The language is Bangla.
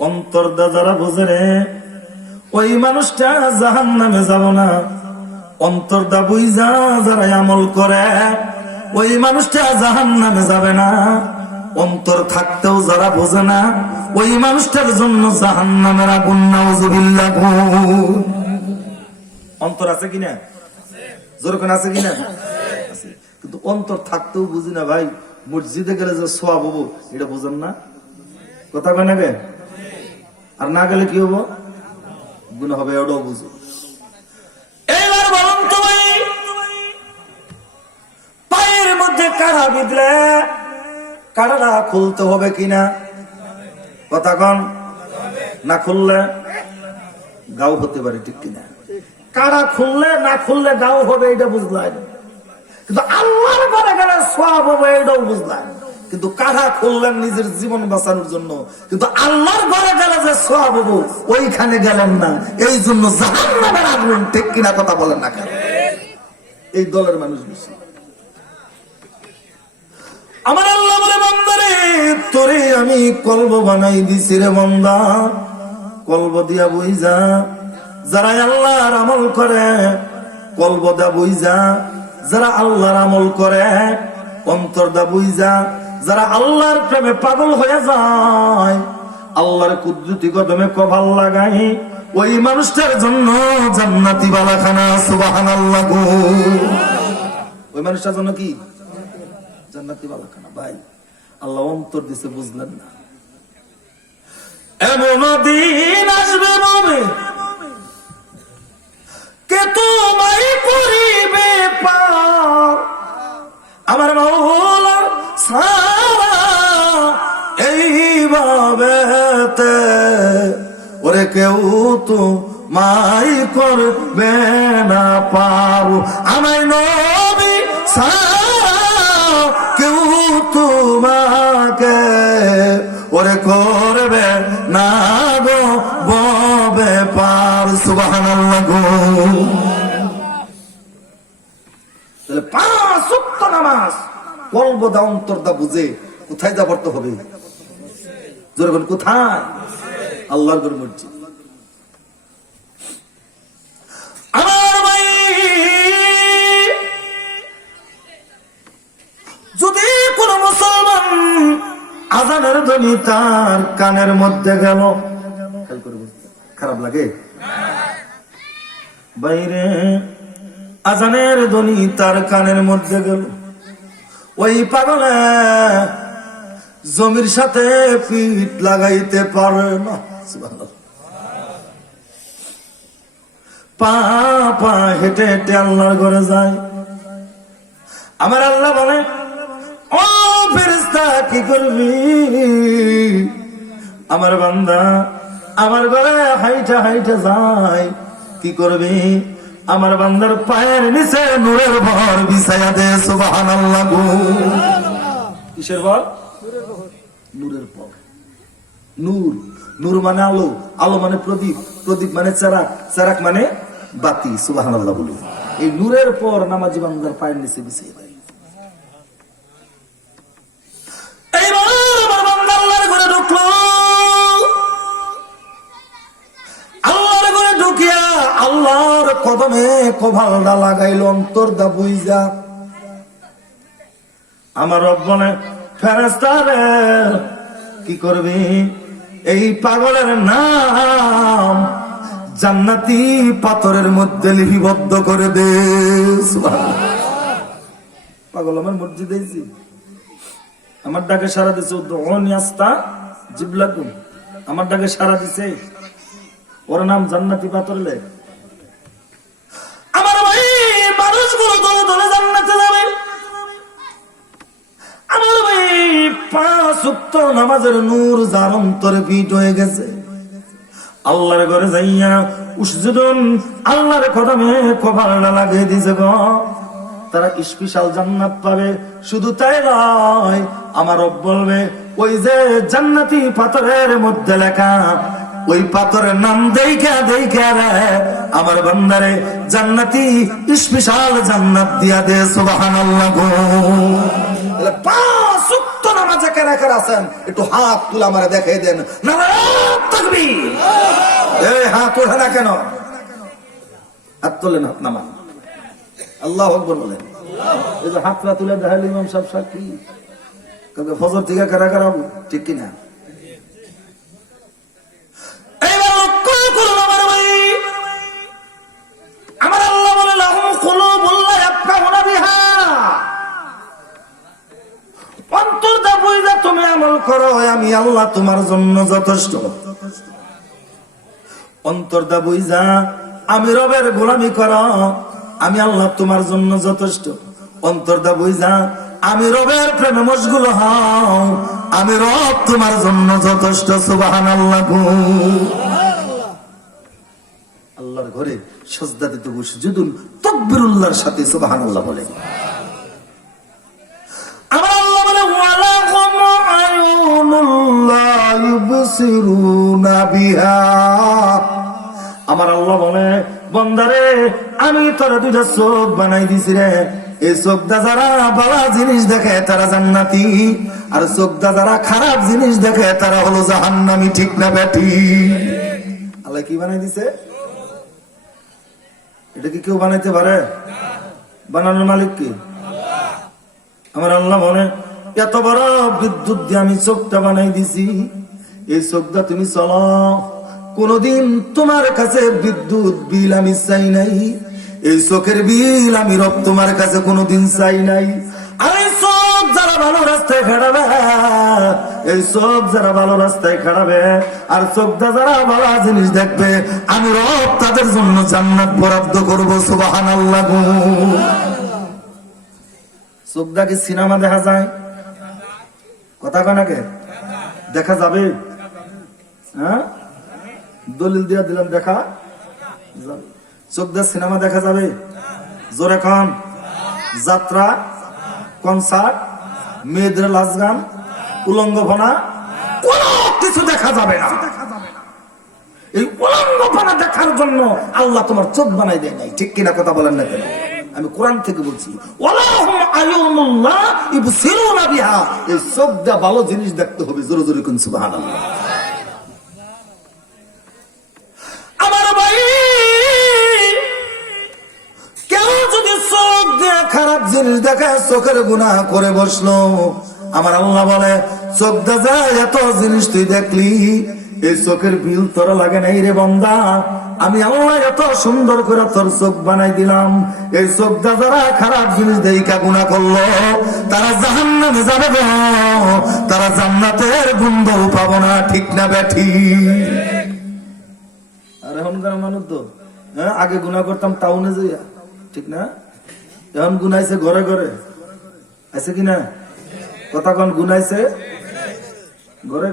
অন্তর দা যারা বুঝে রে ওই মানুষটা জাহান্নামে যাব না। অন্তর দা বুঝা যারা আমল করে ওই মানুষটা জাহান্নামে যাবে না। অন্তর থাকতেও যারা বোঝে না ওই মানুষটার জন্য জাহান্নামের আগুন, নাউযুবিল্লাহ। অন্তর আছে কিনা? জোর কোন আছে কিনা? কিন্তু অন্তর থাকতেও বুঝি না ভাই। মসজিদে গেলে যে সওয়াব হবো এটা বুঝেন না, কথা কয় না গে? আর না গেলে কি হবো? গুনাহ হবে, এটাও বুঝো। এবার বলুন তো ভাই, পায়ের মধ্যে কাড়া বিঁধলে কাড়াটা খুলতে হবে কিনা? কথা কন। না খুললে গাও হতে পারে, ঠিক কিনা? কাড়া খুললে না খুললে গাও হবে, এটা বুঝলাম। কিন্তু আল্লাহর ঘরে গেলে সওয়াব হবে, এটাও বুঝলাম। কিন্তু কাড়া খুললেন নিজের জীবন বাঁচানোর জন্য, কিন্তু আল্লাহর ঘরে গেলে যে সওয়াব হবে ওইখানে গেলেন না, এই জন্য জাহান্নামের আগুন, ঠিক কিনা? কথা বলেন না কেন? এই দলের মানুষ বেশি। আমার আল্লাহ বলে, বান্দারে তোরে আমি কলব বানাই দিছি রে বান্দা, কলব দিয়া বুঝা যারা আল্লাহর আমল করে, কলব দা বুঝা যারা আল্লাহর আমল করে, অন্তর দা বুঝা যারা আল্লাহর প্রেমে পাগল হয়ে যায়, আল্লাহর কুদরতি কদমে কপাল লাগাই, ওই মানুষটার জন্য জান্নাতি বালাখানা। সুবহানাল্লাহ। ওই মানুষটার জন্য কি জান্নাতি বালাখানা? ভাই আল্লাহ অন্তর দিছে, বুঝলেন না? এমন দিন আসবে নবে কে তোমায় করিবে পার, আমার মাওলা সারা এইভাবে ওরে কেউ তো মাই করবে না পার, আমায় নবী সারা কেউ তোমাকে ওরে করবে না গো ববে পার। সুবহানাল্লাহ। তাহলে 5 ওয়াক্ত নামাজ কলব দা অন্তর দা বুঝে কোথায় যা পড়তে হবে? জোরে বল, কোথায়? আল্লাহর ঘর, মসজিদ। আমার ভাই যদি কোন মুসলমান আযানের ধ্বনি তার কানের মধ্যে গেল, খারাপ লাগে? বাইরে আযানের ধ্বনি তার কানের মধ্যে গেল, ওই পাগলে জমির সাথে পিঠ লাগাইতে পারে না। পা পা হেঁটে হেঁটে আল্লাহর ঘরে যায়। আমার আল্লাহ বলে, ও ফেরেশতা কি করবি? আমার বান্দা আমার ঘরে হাইটা হাইটা যায়, কি করবি? আমার বান্দার পায়ের নিচে নূরের ভর বিছায়া দে। সুবহানাল্লাহ। কিসের ভর? নূরের ভর। নূর, নূর মানে আলো, আলো মানে প্রদীপ, প্রদীপ মানে চেরাক, চেরাক মানে বাতি। সুবহানাল্লাহ বলুন। এই নূরের পর নামাজি বান্দার পায়ের নিচে বিছাইয়া দেয়। এইবার আমার বান্দা আল্লাহর ঘরে ঢুকলো, আল্লাহর ঘরে ঢুকিয়া আল্লাহর কদমে কপালটা লাগাইল, অন্তর দা বুইজা। আমার রব বলে, ফেরেশতারে কি করবি? এই পাগলের নাম জান্নাতি পাথরের মধ্যে লিপিবদ্ধ করে দে। পাগল আমার মসজিদে এসেছি, আমার ডাকে সারা দিছে, আমার ডাকে সারা দিছে, ওর নাম জান্নাতি পাথর। আমার ভাই মানুষগুলো দলে দলে জান্নাতে যাবে। আমার ভাই 5 ওয়াক্ত নামাজের নূর যার অন্তরে ফিট হয়ে গেছে, আল্লাহর ঘরে যাইয়া উসজুদুন আল্লাহর কদমে কপালটা লাগিয়ে দিছে গো, তারা স্পেশাল জান্নাত পাবে। শুধু তাই নয়, আমার রব বলবে, ওই যে জান্নাতি পাথরের মধ্যে লেখা, ওই পাথরের নাম দেইখা দেইখা রে আমার বান্দারে জান্নাতি স্পেশাল জান্নাত দিয়া দে। সুবহানাল্লাহ। 5 ওয়াক্ত নামাজে কারা কারা আছেন একটু হাত তুলে আমারে দেখাই দেন। নারায়ে তাকবীর। এই হাত ওঠে না কেন? হাত তোলেন, হাত নামান, আল্লাহু আকবার বলেন। এই যে হাতটা তুলে দেখাইল ইমাম সাহেব সাক্ষী, কালকে ফজর থেকে কারা কারা, ঠিক কিনা? এইবার লক্ষ্য করুন আমার ভাই, আমার আল্লাহ বলে লাহুম কুলুবুন লা ইয়াফকাহুনা বিহা, অন্তর দা বুঝা তুমি আমল করো, আমি আল্লাহ তোমার জন্য যথেষ্ট। অন্তর দা বুঝা আমি রবের গোলামি করো, আমি আল্লাহ তোমার জন্য যথেষ্ট। অন্তর দা বুঝা আমি রবের প্রেমে মশগুল হও, আমি রব তোমার জন্য যথেষ্ট। সুবহানাল্লাহ। আল্লাহর ঘরে সাজদা দিতে বসে যদুন তাকবীরুল্লাহর সাথে সুবহানাল্লাহ বলে। আমার আল্লাহ বলে ওয়ালাহুম আয়ুনুল্লাহ ইউবসিরুনা বিহা, আমার আল্লাহ বলে বান্দারে আমি তোরা দুইটা চোখ বানাই দিছি রে, এই চোখটা যারা ভালো জিনিস দেখে তারা জান্নাতি, আর চোখটা যারা খারাপ জিনিস দেখে তারা হলো জাহান্নামী। ঠিক না বেটি? আল্লাহ কি বানাই দিছে? এটা কি কেউ বানাইতে পারে? বানানোর মালিক কি? আমার আল্লাহ বলে এত বড় বিদ্যুৎ দিয়ে আমি চোখটা বানাই দিছি, এই চোখটা তুমি চলো, কোনদিন তোমার কাছে বিদ্যুৎ বিল আমি চাই নাই, এই চোখের বিল আমি রব তোমার কাছে কোনদিন চাই নাই। আর এই চোখ যারা ভালো রাস্তায় খাড়াবে, এই চোখ যারা ভালো রাস্তায় খাড়াবে, আর চোখটা যারা ভালো জিনিস দেখবে, আমি রব তাদের জন্য জান্নাত বরাদ্দ করবো। সুবহানাল্লাহ। চোখটা কি সিনেমা দেখা যায়? কথা কানাকে দেখা যাবে? হ্যাঁ, দলিল দিয়া দিলাম দেখা যাবে। চোখ দিয়ে সিনেমা দেখা যাবে? জোরে খান। যাত্রা, কনসার্ট, মেয়েদের লাশ গান, উলঙ্গপনা, কোন কিছু দেখা যাবে না। এই উলঙ্গপনা দেখার জন্য আল্লাহ তোমার চোখ বানাই দেয় নাই। ঠিক কিনা? কথা বলেন না কেন? আমি কোরআন থেকে বলছি, ওয়ালাহুম আয়ুনুল্লাহ ইবসিরুনা বিহা, এই চোখ দিয়ে ভালো জিনিস দেখতে হবে। জোরে জোরে কোন সুবহানাল্লাহ। আমার ভাই, কেউ যদি চোখ দিয়ে খারাপ জিনিস দেখে, চোখের গুনাহ করে বসলো, আমার আল্লাহ বলে চোখ দিয়ে এত জিনিস তুই দেখলি, এই চোখের বিল তোর লাগে নাই রে বান্দা, আমি আল্লাহ এত সুন্দর করে তোর চোখ বানাই দিলাম, এই চোখ দিয়ে যারা খারাপ জিনিস দেখা গুনাহ করলো তারা জাহান্নামে যাবে, তারা জান্নাতের গন্ধও পাবো না। ঠিক না বেঠি? আর এখনকার মানুষ তো আগে গুনাহ করতাম টাউনে যাইয়া, ঠিক না? এখন গুনাইছে ঘরে ঘরে, আছে কিনা? কথা কোন গুনাইছে ঘরে